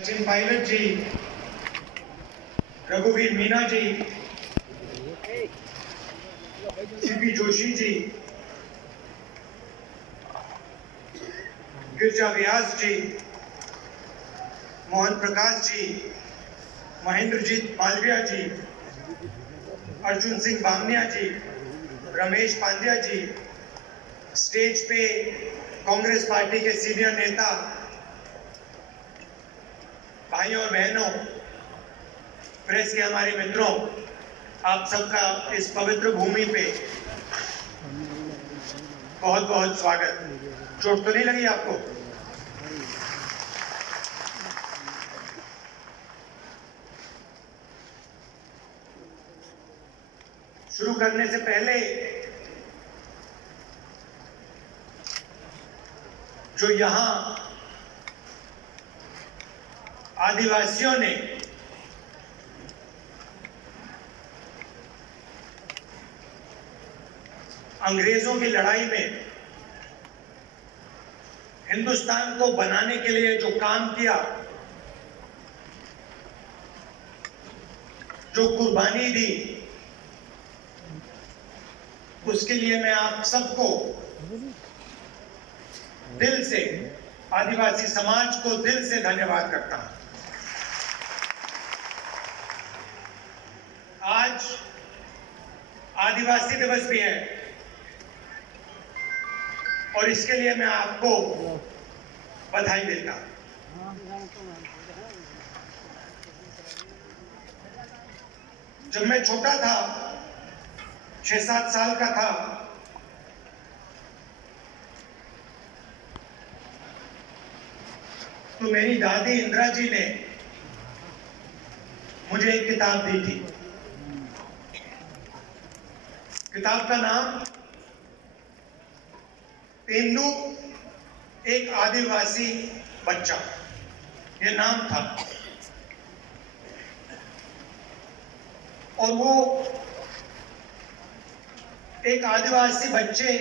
सचिन पायलट जी, रघुवीर मीना जी, सीपी जोशी जी, गिरजा व्यास जी, मोहन प्रकाश जी, महेंद्रजीत मालविया जी, अर्जुन सिंह बामनिया जी, रमेश पांड्या जी, स्टेज पे कांग्रेस पार्टी के सीनियर नेता, भाइयों और बहनों, प्रेस के हमारे मित्रों, आप सबका इस पवित्र भूमि पे बहुत बहुत स्वागत। चोट तो नहीं लगी आपको? शुरू करने से पहले जो यहां आदिवासियों ने अंग्रेजों की लड़ाई में हिंदुस्तान को बनाने के लिए जो काम किया, जो कुर्बानी दी, उसके लिए मैं आप सबको दिल से, आदिवासी समाज को दिल से धन्यवाद करता हूं। आज आदिवासी दिवस भी है और इसके लिए मैं आपको बधाई देता हूं। जब मैं छोटा था, 6-7 साल का था, तो मेरी दादी इंदिरा जी ने मुझे एक किताब दी थी। किताब का नाम तेंदू एक आदिवासी बच्चा, ये नाम था। और वो एक आदिवासी बच्चे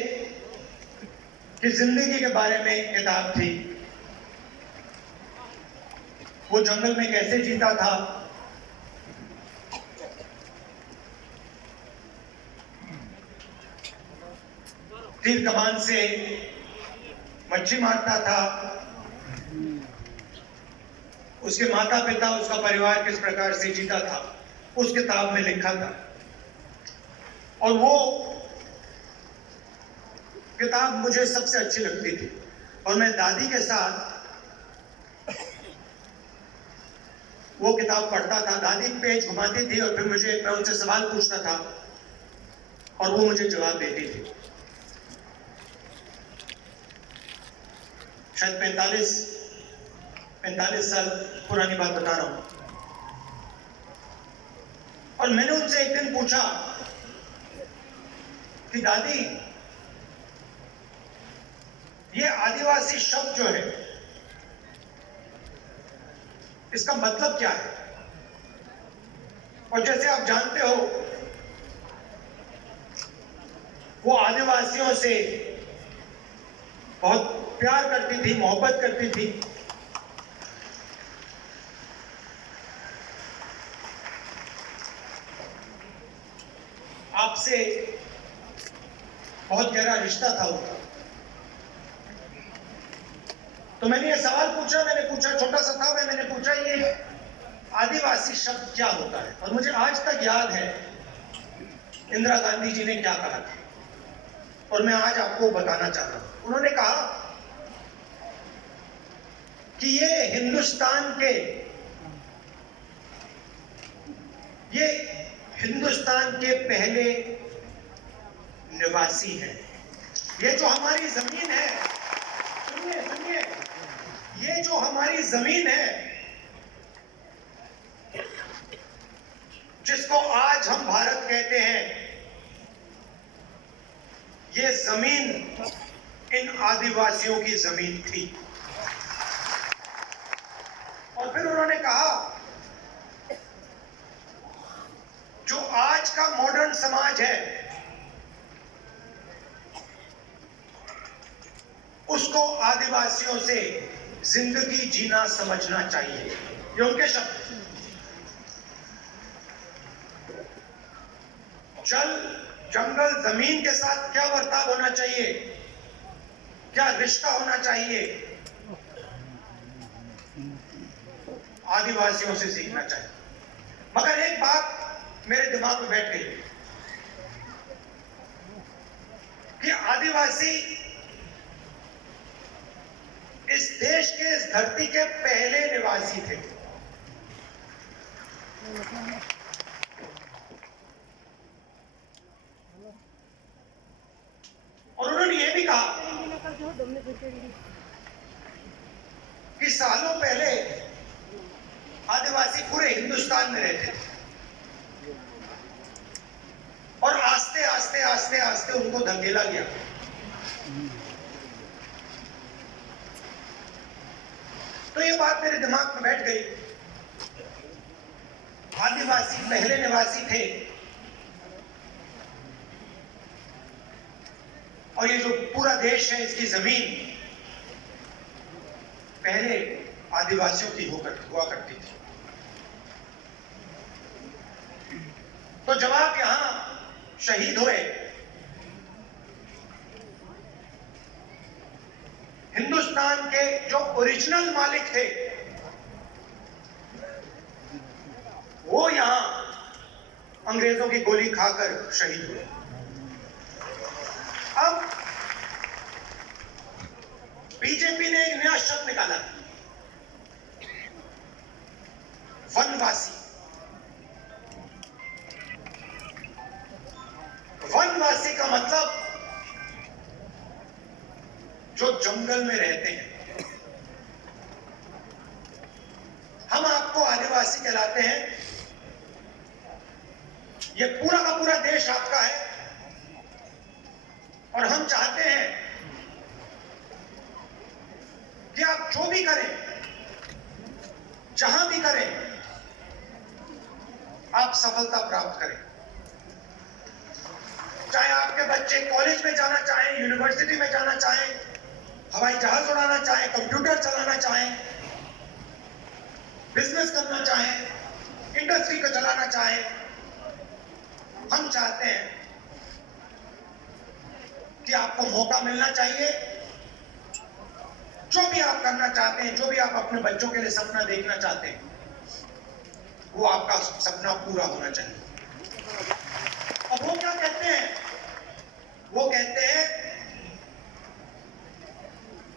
की जिंदगी के बारे में एक किताब थी। वो जंगल में कैसे जीता था, तीर कमान से मच्छी मारता था, उसके माता पिता, उसका परिवार किस प्रकार से जीता था, उस किताब में लिखा था। और वो किताब मुझे सबसे अच्छी लगती थी और मैं दादी के साथ वो किताब पढ़ता था। दादी पेज घुमाती थी और फिर मैं उनसे सवाल पूछता था और वो मुझे जवाब देती थी। शायद 45 साल पुरानी बात बता रहा हूं। और मैंने उनसे एक दिन पूछा कि दादी, ये आदिवासी शब्द जो है, इसका मतलब क्या है? और जैसे आप जानते हो, वो आदिवासियों से बहुत प्यार करती थी, मोहब्बत करती थी। आपसे बहुत गहरा रिश्ता था उनका। तो मैंने ये सवाल पूछा, छोटा सा था, मैंने पूछा ये आदिवासी शब्द क्या होता है? और मुझे आज तक याद है इंदिरा गांधी जी ने क्या कहा था और मैं आज आपको बताना चाहता हूं। उन्होंने कहा कि ये हिंदुस्तान के पहले निवासी हैं। ये जो हमारी जमीन है, सुनिए, ये जो हमारी जमीन है, जिसको आज हम भारत कहते हैं, ये जमीन इन आदिवासियों की जमीन थी। और फिर उन्होंने कहा, जो आज का मॉडर्न समाज है, उसको आदिवासियों से जिंदगी जीना समझना चाहिए। ये उनके शब्द। जल, जंगल, जमीन के साथ क्या बर्ताव होना चाहिए, क्या रिश्ता होना चाहिए, आदिवासियों से सीखना चाहिए। मगर एक बात मेरे दिमाग में बैठ गई कि आदिवासी इस देश के, इस धरती के पहले निवासी थे। और उन्होंने ये भी कहा कि सालों पहले आदिवासी पूरे हिंदुस्तान में रहते थे और आस्ते आस्ते आस्ते आस्ते उनको धकेला गया। तो ये बात मेरे दिमाग में बैठ गई। आदिवासी पहले निवासी थे और ये जो पूरा देश है, इसकी जमीन पहले आदिवासियों की हुआ करती थी। तो जब आप यहां शहीद हुए, हिंदुस्तान के जो ओरिजिनल मालिक थे वो यहां अंग्रेजों की गोली खाकर शहीद हुए। अब बीजेपी ने एक नया शब्द निकाला, वनवासी। वनवासी का मतलब जो जंगल में रहते हैं। हम आपको आदिवासी कहलाते हैं। ये पूरा का पूरा देश आपका है और हम चाहते हैं कि आप जो भी करें, जहां भी करें, आप सफलता प्राप्त करें। चाहे आपके बच्चे कॉलेज में जाना चाहें, यूनिवर्सिटी में जाना चाहें, हवाई जहाज उड़ाना चाहें, कंप्यूटर चलाना चाहें, बिजनेस करना चाहें, इंडस्ट्री को चलाना चाहें, हम चाहते हैं कि आपको मौका मिलना चाहिए। जो भी आप करना चाहते हैं, जो भी आप अपने बच्चों के लिए सपना देखना चाहते हैं, वो आपका सपना पूरा होना चाहिए। अब वो क्या कहते हैं? वो कहते हैं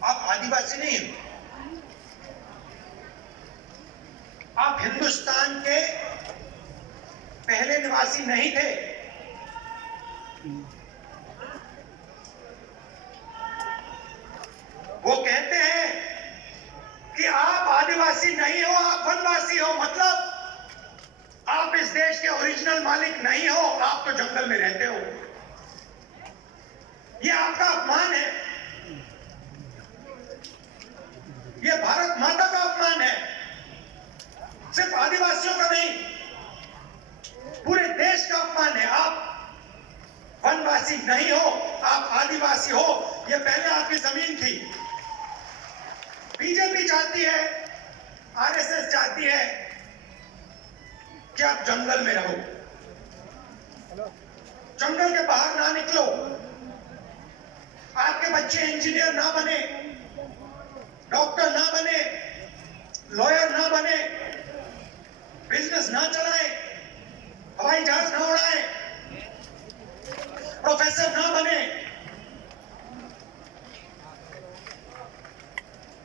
आप आदिवासी नहीं हो, आप हिंदुस्तान के पहले निवासी नहीं थे। वो कहते हैं कि आप आदिवासी नहीं हो, आप वनवासी हो। मतलब आप इस देश के ओरिजिनल मालिक नहीं हो, आप तो जंगल में रहते हो। ये आपका अपमान है, ये भारत माता का अपमान है। सिर्फ आदिवासियों का नहीं, पूरे देश का अपमान है। आप वनवासी नहीं हो, आप आदिवासी हो। ये पहले आपकी जमीन थी। बीजेपी चाहती है, आरएसएस चाहती है कि आप जंगल में रहो, जंगल के बाहर ना निकलो, आपके बच्चे इंजीनियर ना बने, डॉक्टर ना बने, लॉयर ना बने, बिजनेस ना चलाए, हवाई जहाज ना उड़ाए, प्रोफेसर ना बने।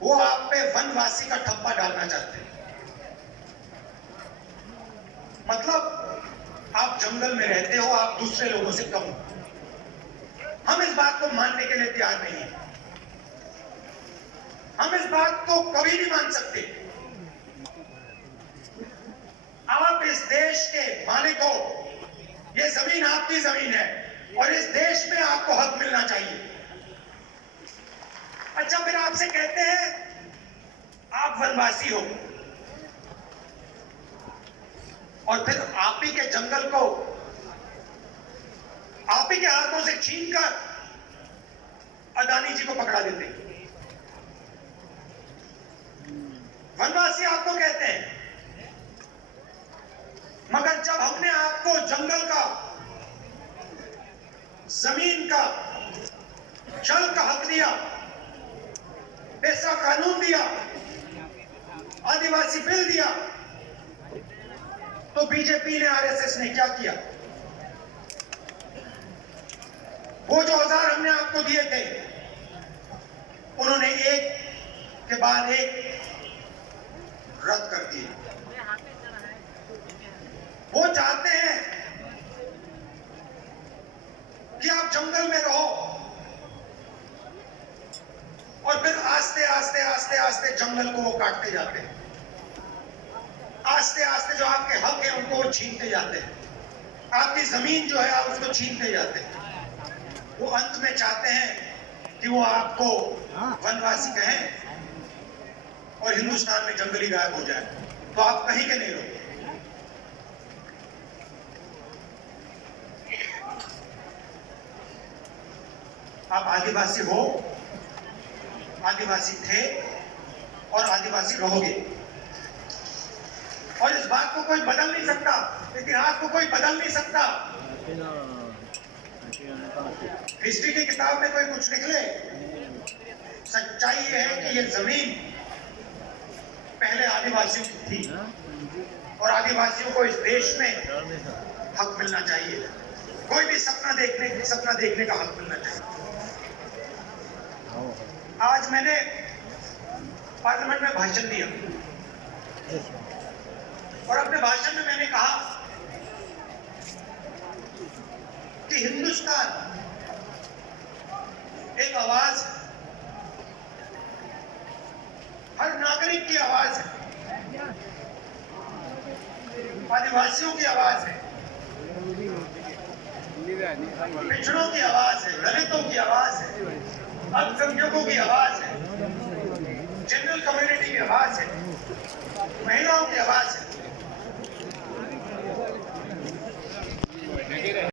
वो आप पे वनवासी का ठप्पा डालना चाहते हैं। मतलब आप जंगल में रहते हो, आप दूसरे लोगों से कम हो। हम इस बात को मानने के लिए तैयार नहीं है। हम इस बात को कभी नहीं मान सकते। आप इस देश के मालिक हो, ये जमीन आपकी जमीन है और इस देश में आपको हक मिलना चाहिए। अच्छा, फिर आपसे कहते हैं आप वनवासी हो और फिर आप ही के जंगल को आप ही के हाथों से छीनकर अदानी जी को पकड़ा देते हैं। वनवासी आपको कहते हैं, मगर जब हमने आपको जंगल का, जमीन का, जल का हक दिया, ऐसा कानून दिया, आदिवासी बिल दिया, तो बीजेपी ने, आरएसएस ने क्या किया? वो जो औजार हमने आपको दिए थे, उन्होंने एक के बाद एक रद्द कर दिए। वो चाहते हैं कि आप जंगल में रहो और फिर आस्ते आस्ते आस्ते आस्ते जंगल को वो काटते जाते हैं। आस्ते आस्ते जो आपके हक है उनको वो छीनते जाते हैं। आपकी जमीन जो है आप उसको छीनते जाते हैं। वो अंत में चाहते हैं कि वो आपको वनवासी कहें और हिंदुस्तान में जंगली गायब हो जाए, तो आप कहीं के नहीं रहोगे। आप आदिवासी हो, आदिवासी थे और आदिवासी रहोगे, और इस बात को कोई बदल नहीं सकता, इतिहास को कोई बदल नहीं सकता। हिस्ट्री की किताब में कोई कुछ लिख ले, सच्चाई ये है कि ये जमीन पहले आदिवासियों की थी और आदिवासियों को इस देश में हक मिलना चाहिए। कोई भी सपना देखने का हक मिलना चाहिए। आज मैंने पार्लियामेंट में भाषण दिया और अपने भाषण में मैंने कहा कि हिंदुस्तान एक आवाज है, हर नागरिक की आवाज है, आदिवासियों की आवाज है, पिछड़ों की आवाज है, दलितों की आवाज है, अल्पसंख्यकों की आवाज है, जनरल कम्युनिटी की आवाज है।